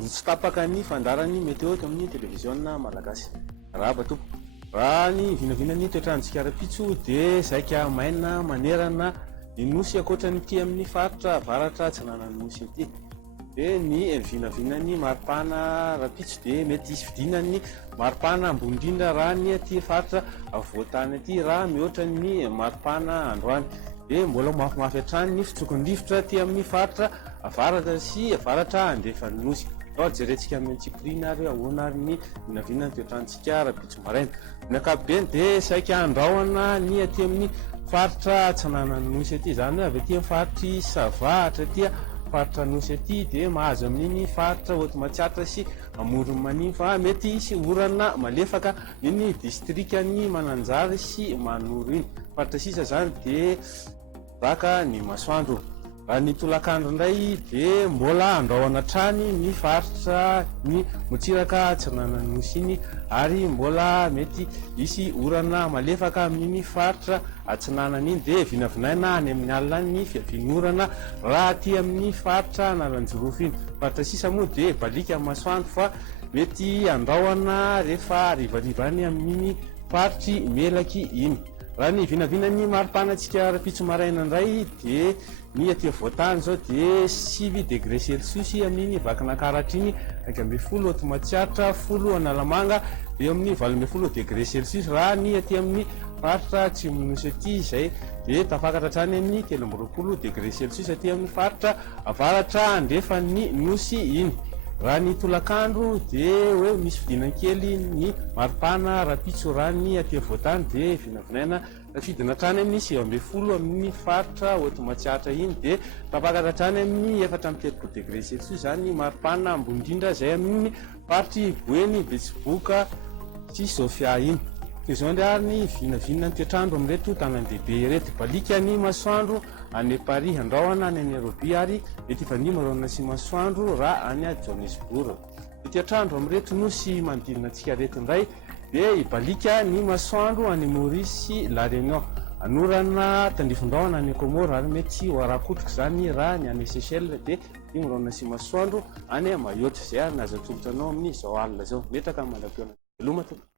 mahandro tsy tapaka ny fandarany météo eto amin'ny télévision malagasy. Raha batompo, raha ny vinavina ny toetrandrontsika ara-pitso dia zaika maina manerana ny nosy ankoatran'ity amin'ny faritra avaratra tsinanan'ny nosy ity. Dia ny vinavinany maripana rapitso dia mety hisy vidinany maripana ambony indrindra raha ny aty faritra avoatany aty raha mihoatra ny maripana androany. Dia mbola mafimafy hatrany ny fitsokon-drivotra aty amin'ny faritra avaratra sy avaratra andefan'ny nosy. Ao jerentsika amin'ny antsikorina ary ahoana ary ny vinavinany toetrandrontsika rapitso maraina. Ny ankapobeny dia saika andrahoana ny aty amin'ny faritra atsananan'ny nosy aty, zany hoe avy aty amin'ny faritry Savatra aty faritra nosy aty dia mahazo amin'iny faritra Hotomatsiatra sy Amorony maniny fa mety hisy orana malefaka ny distrikany Mananjary sy Manoro iny. Faritra sisa zany dia baka ny masoandro. Raha ny tolakandro indray dia mbola andrahoana trany ny faritra ny Motsiraka atsananan'ny nosy iny ary mbola mety hisy orana malefaka amin'iny faritra atsinanana iny dia vinavinaina any amin'ny alina ny fiavinorana raha aty amin'ny faritra Nalanjorofo iny. Faritra sisa moa dia balika masoandro fa mety andrahoana rehefa rivariva any amin'iny faritry Melaky iny. Raha ny vinavinany maripanantsika rapitso maraina indray dia ny aty avoatany zao dia 9 degré celsius amin'iny Vakinankaratra iny, 10 Hotomatsiatra, 10 Analamanga, eo amin'ny 12 degré celsius. Raha ny aty amin'ny faritra Atsimonosy aty izay dia tafakatra hatrany amin'ny 13 degré celsius aty amin'ny faritra avaratra andrefan'ny nosy iny. Raha ny tolakandro dia hoe misy vidinany kely ny maripana rapitso raha ny aty avoatany dia vinavinaina rafidina hatrany amin'ny 9 amin'ny faritra Hotomatsiatra iny dia tafakatra hatrany amin'ny 14 degré celsius zany maripana ambony indrindra izay amin'ny faritry Boeny, Betsiboka sy Sofia iny. Izao ndray ary ny vinavinany toetrandro amin'ireto tanan-dehibe ireto. Balika ny masoandro any Paris andrahoana any Nairobi ary mety hifandimarona sy masoandro raha any Johannesburg. Ny toetrandro amin'ireto nosy manodidina antsika reto indray dia ibalika ny masoandro any Maurice sy La Réunion. Anorana tandrifon-drahona any Comore ary mety ho arakotrika zany raha ny any Seychelles dia dimarona sy masoandro any Mayotte. Zay ary nahazo atolotra anao amin'izao alina zao. Metraka manam-piona veloma tompoko.